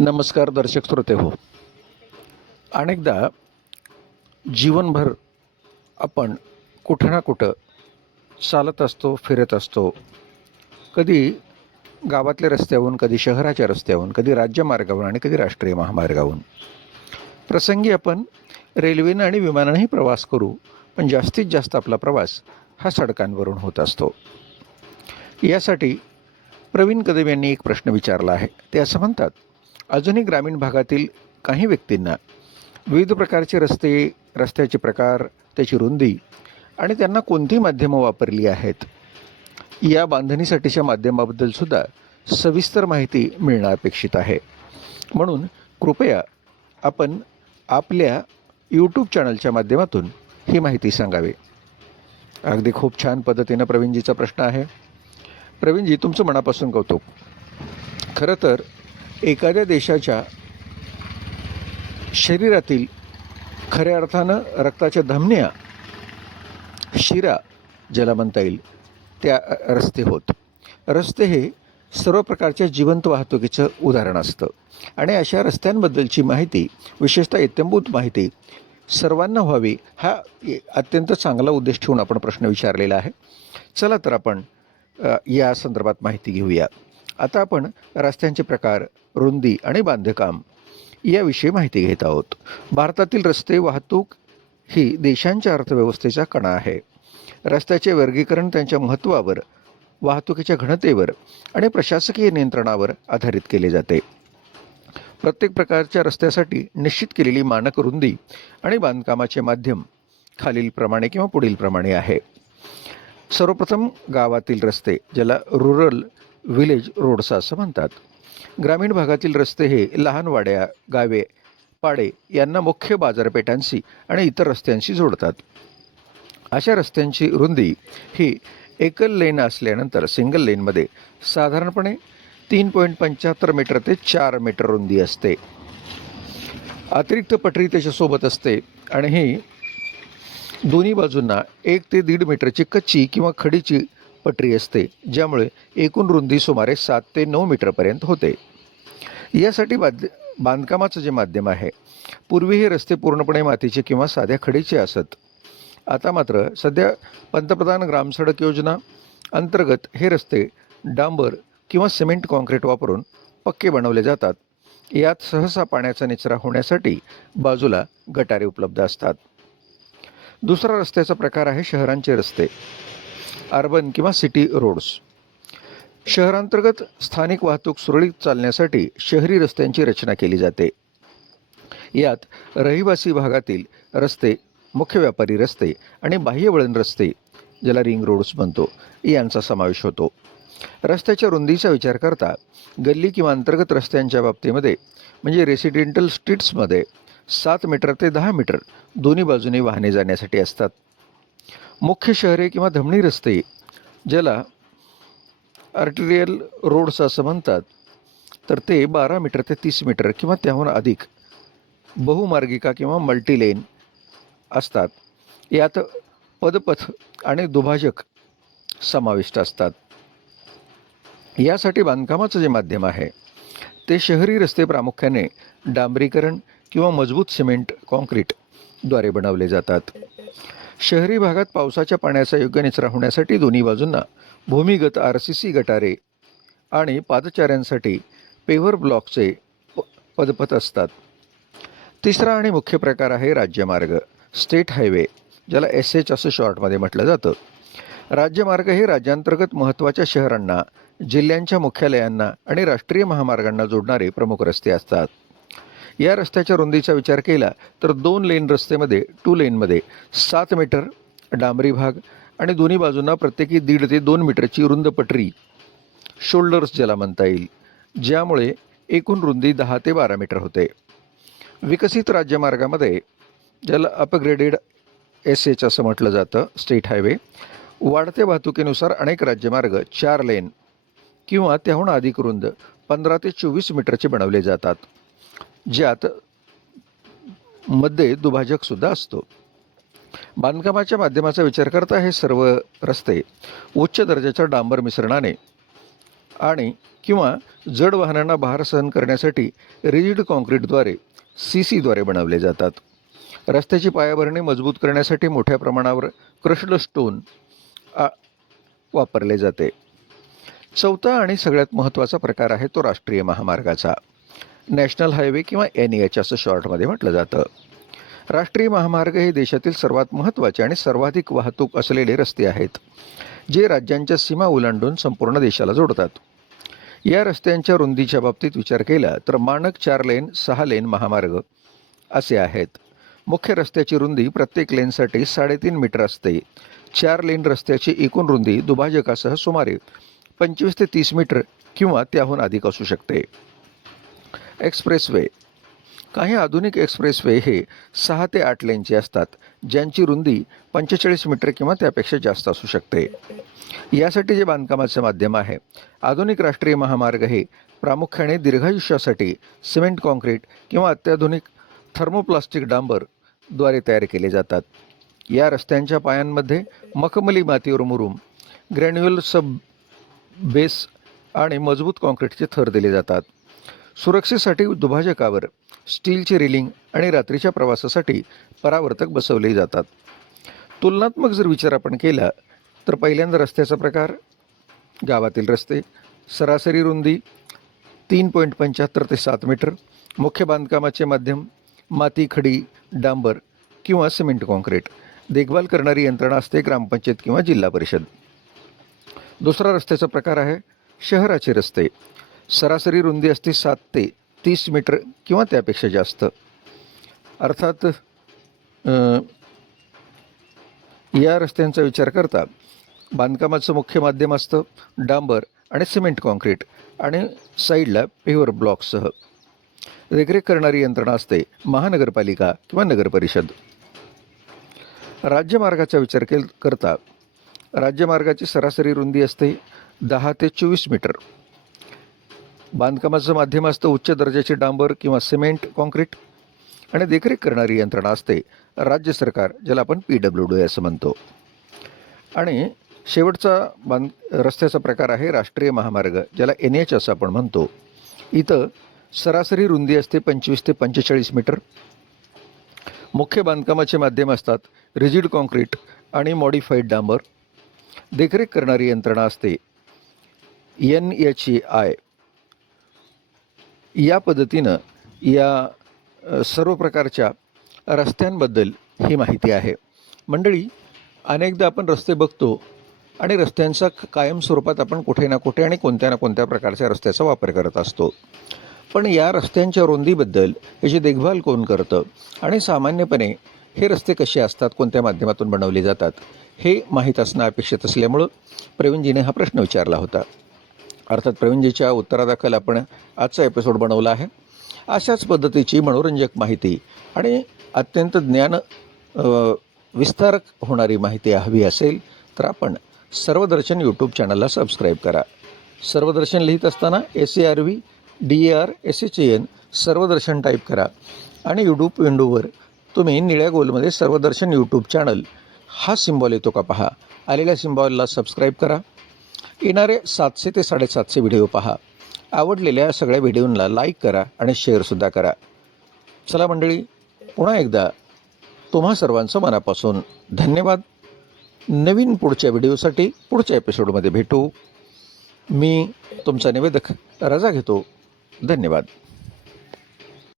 नमस्कार दर्शक श्रोते हो. अनेकदा जीवनभर आपण कुठं ना कुठं चालत असतो, फिरत असतो. कधी गावातल्या रस्त्याहून, कधी शहराच्या रस्त्याहून, कधी राज्यमार्गावरून आणि कधी राष्ट्रीय महामार्गावरून. प्रसंगी आपण रेल्वेनं आणि विमानानेही प्रवास करू, पण जास्तीत जास्त आपला प्रवास हा सडकांवरून होत असतो. यासाठी प्रवीण कदम यांनी एक प्रश्न विचारला आहे. ते असं म्हणतात, अजूनही ग्रामीण भागातील काही व्यक्तींना विविध प्रकारचे रस्ते, रस्त्याचे प्रकार, त्याची रुंदी आणि त्यांना कोणती माध्यमं वापरली आहेत, या बांधणीसाठीच्या माध्यमाबद्दलसुद्धा सविस्तर माहिती मिळणं अपेक्षित आहे. म्हणून कृपया आपण आपल्या यूट्यूब चॅनलच्या माध्यमातून ही माहिती सांगावी. अगदी खूप छान पद्धतीनं प्रवीणजीचा प्रश्न आहे. प्रवीणजी, तुमचं मनापासून कौतुक. खरं तर एखाद्या देशाच्या शरीरातील खऱ्या अर्थानं रक्ताच्या धमन्या, शिरा ज्याला म्हणता येईल, त्या रस्ते होत. रस्ते हे सर्व प्रकारच्या जिवंत वाहतुकीचं उदाहरण असतं आणि अशा रस्त्यांबद्दलची माहिती, विशेषतः इत्थंभूत माहिती सर्वांना व्हावी, हा अत्यंत चांगला उद्देश ठेवून आपण प्रश्न विचारलेला आहे. चला तर आपण या संदर्भात माहिती घेऊया. आता आपण रस्त्यांचे प्रकार, रुंदी आणि बांधकाम याविषयी माहिती घेत आहोत. भारतातील रस्ते वाहतूक ही देशांच्या अर्थव्यवस्थेचा कणा आहे. रस्त्याचे वर्गीकरण त्यांच्या महत्त्वावर, वाहतुकीच्या घनतेवर आणि प्रशासकीय नियंत्रणावर आधारित केले जाते. प्रत्येक प्रकारच्या रस्त्यासाठी निश्चित केलेली मानक रुंदी आणि बांधकामाचे माध्यम खालीलप्रमाणे किंवा पुढीलप्रमाणे आहे. सर्वप्रथम गावातील रस्ते, ज्याला रुरल व्हिलेज रोड्स असं म्हणतात. ग्रामीण भागातील रस्ते हे लहान वाड्या, गावे, पाडे यांना मुख्य बाजारपेठांशी आणि इतर रस्त्यांशी जोडतात. अशा रस्त्यांची रुंदी ही एकल लेन असल्यानंतर सिंगल लेनमध्ये साधारणपणे 3.75 मीटर ते 4 मीटर रुंदी असते. अतिरिक्त पटरी त्याच्यासोबत असते आणि ही दोन्ही बाजूंना 1 ते 1.5 मीटरची कच्ची किंवा खडीची पटरी असते, ज्यामुळे एकूण रुंदी सुमारे 7 ते 9 मीटरपर्यंत होते. यासाठी बांधकामाचं जे माध्यम आहे, पूर्वी हे रस्ते पूर्णपणे मातीचे किंवा साध्या खडीचे असत. आता मात्र सध्या पंतप्रधान ग्रामसडक योजना अंतर्गत हे रस्ते डांबर किंवा सिमेंट कॉन्क्रीट वापरून पक्के बनवले जातात. यात सहसा पाण्याचा निचरा होण्यासाठी बाजूला गटारे उपलब्ध असतात. दुसरा रस्त्याचा प्रकार आहे शहरांचे रस्ते, अर्बन किंवा सिटी रोड्स. शहरांतर्गत स्थानिक वाहतूक सुरळीत चालण्यासाठी शहरी रस्त्यांची रचना केली जाते. यात रहिवासी भागातील रस्ते, मुख्य व्यापारी रस्ते आणि बाह्य वळण रस्ते, ज्याला रिंग रोड्स म्हणतो, यांचा समावेश होतो. रस्त्याच्या रुंदीचा विचार करता गल्ली किंवा अंतर्गत रस्त्यांच्या बाबतीमध्ये म्हणजे रेसिडेंटल स्ट्रीट्समध्ये 7 मीटर ते 10 मीटर दोन्ही बाजूने वाहने जाण्यासाठी असतात. मुख्य शहरे किंवा धमनी रस्ते, ज्याला आर्टेरियल रोड्स असं म्हणतात, तर ते 12 मीटर ते 30 मीटर किंवा त्याहून अधिक बहुमार्गिका किंवा मल्टीलेन असतात. यात पदपथ आणि दुभाजक समाविष्ट असतात. यासाठी बांधकामाचं जे माध्यम आहे ते शहरी रस्ते प्रामुख्याने डांबरीकरण किंवा मजबूत सिमेंट कॉन्क्रीटद्वारे बनवले जातात. शहरी भागात पावसाच्या पाण्याचा योग्य निचरा होण्यासाठी दोन्ही बाजूंना भूमिगत RCC गटारे आणि पादचाऱ्यांसाठी पेव्हर ब्लॉकचे पदपथ असतात. तिसरा आणि मुख्य प्रकार आहे राज्यमार्ग, स्टेट हायवे, ज्याला SH असं शॉर्टमध्ये म्हटलं जातं. राज्यमार्ग हे राज्यांतर्गत महत्त्वाच्या शहरांना, जिल्ह्यांच्या मुख्यालयांना आणि राष्ट्रीय महामार्गांना जोडणारे प्रमुख रस्ते असतात. या रस्त्याच्या रुंदीचा विचार केला तर 2 लेन रस्त्यामध्ये 2 लेनमध्ये 7 मीटर डांबरी भाग आणि दोन्ही बाजूंना प्रत्येकी 1.5 ते 2 मीटरची रुंद पटरी, शोल्डर्स ज्याला म्हणता येईल, ज्यामुळे एकूण रुंदी 10 ते 12 मीटर होते. विकसित राज्यमार्गामध्ये, ज्याला अपग्रेडेड SH असं म्हटलं जातं, स्टेट हायवे, वाढत्या वाहतुकीनुसार अनेक राज्यमार्ग 4 लेन किंवा त्याहून अधिक रुंद 15 ते 24 मीटरचे बनवले जातात, ज्यात मध्ये दुभाजकसुद्धा असतो. बांधकामाच्या माध्यमाचा विचार करता हे सर्व रस्ते उच्च दर्जाच्या डांबर मिश्रणाने आणि किंवा जड वाहनांना भार सहन करण्यासाठी रिजिड कॉन्क्रीटद्वारे CC द्वारे बनवले जातात. रस्त्याची पायाभरणी मजबूत करण्यासाठी मोठ्या प्रमाणावर क्रश्ड स्टोन वापरले जाते. चौथा आणि सगळ्यात महत्त्वाचा प्रकार आहे तो राष्ट्रीय महामार्गाचा. नॅशनल हायवे किंवा NH असं शॉर्टमध्ये म्हटलं जातं. राष्ट्रीय महामार्ग हे देशातील सर्वात महत्त्वाचे आणि सर्वाधिक वाहतूक असलेले रस्ते आहेत, जे राज्यांच्या सीमा ओलांडून संपूर्ण देशाला जोडतात. या रस्त्यांच्या रुंदीच्या बाबतीत विचार केला तर मानक 4 लेन 6 लेन महामार्ग असे आहेत. मुख्य रस्त्याची रुंदी प्रत्येक लेनसाठी 3.5 मीटर असते. 4 लेन रस्त्याची एकूण रुंदी दुभाजकासह सुमारे 25 ते 30 मीटर किंवा त्याहून अधिक असू शकते. एक्सप्रेसवे. काही आधुनिक एक्सप्रेसवे हे 6 ते 8 लेनचे असतात, ज्यांची रुंदी 45 मीटर किंवा त्यापेक्षा जास्त असू शकते. यासाठी जे बांधकामाचे माध्यम आहे, आधुनिक राष्ट्रीय महामार्ग हे प्रामुख्याने दीर्घायुष्यासाठी सिमेंट कॉन्क्रीट किंवा अत्याधुनिक थर्मोप्लास्टिक डांबरद्वारे तयार केले जातात. या रस्त्यांच्या पायांमध्ये मखमली मातीवर मुरूम, ग्रॅन्युअल सब बेस आणि मजबूत कॉन्क्रीटचे थर दिले जातात. सुरक्षेसाठी दुभाजकावर स्टीलची रेलिंग आणि रात्रीच्या प्रवासासाठी परावर्तक बसवले जातात. तुलनात्मक जर विचार आपण केला तर पहिल्यांदा रस्त्याचा प्रकार. गावातील रस्ते. सरासरी रुंदी 3.75 ते 7 मीटर. मुख्य बांधकामाचे माध्यम माती, खडी, डांबर किंवा सिमेंट कॉन्क्रीट. देखभाल करणारी यंत्रणा असते ग्रामपंचायत किंवा जिल्हा परिषद. दुसरा रस्त्याचा प्रकार आहे शहराचे रस्ते. सरासरी रुंदी असते 7 ते 30 मीटर किंवा त्यापेक्षा जास्त. अर्थात या रस्त्यांचा विचार करता बांधकामाचं मुख्य माध्यम असतं डांबर आणि सिमेंट कॉन्क्रीट आणि साईडला पेवर ब्लॉक्ससह. देखरेख करणारी यंत्रणा असते महानगरपालिका किंवा नगरपरिषद. राज्यमार्गाचा विचार करता राज्यमार्गाची सरासरी रुंदी असते 10 ते 24 मीटर. बांधकामाचं माध्यम असतं उच्च दर्जाचे डांबर किंवा सिमेंट कॉन्क्रीट आणि देखरेख करणारी यंत्रणा असते राज्य सरकार, ज्याला आपण PWD असं म्हणतो. आणि शेवटचा रस्त्याचा प्रकार आहे राष्ट्रीय महामार्ग, ज्याला NH असं आपण म्हणतो. इथं सरासरी रुंदी असते 25 ते 45 मीटर. मुख्य बांधकामाचे माध्यम असतात रिजिड कॉन्क्रीट आणि मॉडिफाईड डांबर. देखरेख करणारी यंत्रणा असते NHAI. या पद्धतीनं या सर्व प्रकारच्या रस्त्यांबद्दल ही माहिती आहे. मंडळी, अनेकदा आपण रस्ते बघतो आणि रस्त्यांचा कायम स्वरूपात आपण कुठे ना कुठे आणि कोणत्या ना कोणत्या प्रकारच्या रस्त्याचा वापर करत असतो. पण या रस्त्यांच्या रुंदीबद्दल याची देखभाल कोण करतं आणि सामान्यपणे हे रस्ते कसे असतात, कोणत्या माध्यमातून बनवले जातात, हे माहीत असणं अपेक्षित असल्यामुळं प्रवीणजीने हा प्रश्न विचारला होता. अर्थात प्रवीणजीच्या उत्तरादाखल आपण आजचा एपिसोड बनवला आहे. अशाच पद्धतीची मनोरंजक माहिती आणि अत्यंत विस्तारक होणारी माहिती हवी असेल तर आपण सर्वदर्शन यूट्यूब चॅनलला सबस्क्राईब करा. सर्वदर्शन लिहित असताना SARVDARSHAN सर्वदर्शन टाईप करा आणि यूट्यूब विंडोवर तुम्ही निळ्या गोलमध्ये सर्वदर्शन यूट्यूब चॅनल हा सिम्बॉल येतो का पहा. आलेल्या सिम्बॉलला सबस्क्राईब करा. येणारे 700 ते 750 व्हिडिओ पहा. आवडलेल्या सगळ्या व्हिडिओंना लाईक करा आणि शेअरसुद्धा करा. चला मंडळी, पुन्हा एकदा तुम्हा सर्वांचं मनापासून धन्यवाद. नवीन पुढच्या व्हिडिओसाठी पुढच्या एपिसोडमध्ये भेटू. मी तुमचा निवेदक रजा घेतो. धन्यवाद.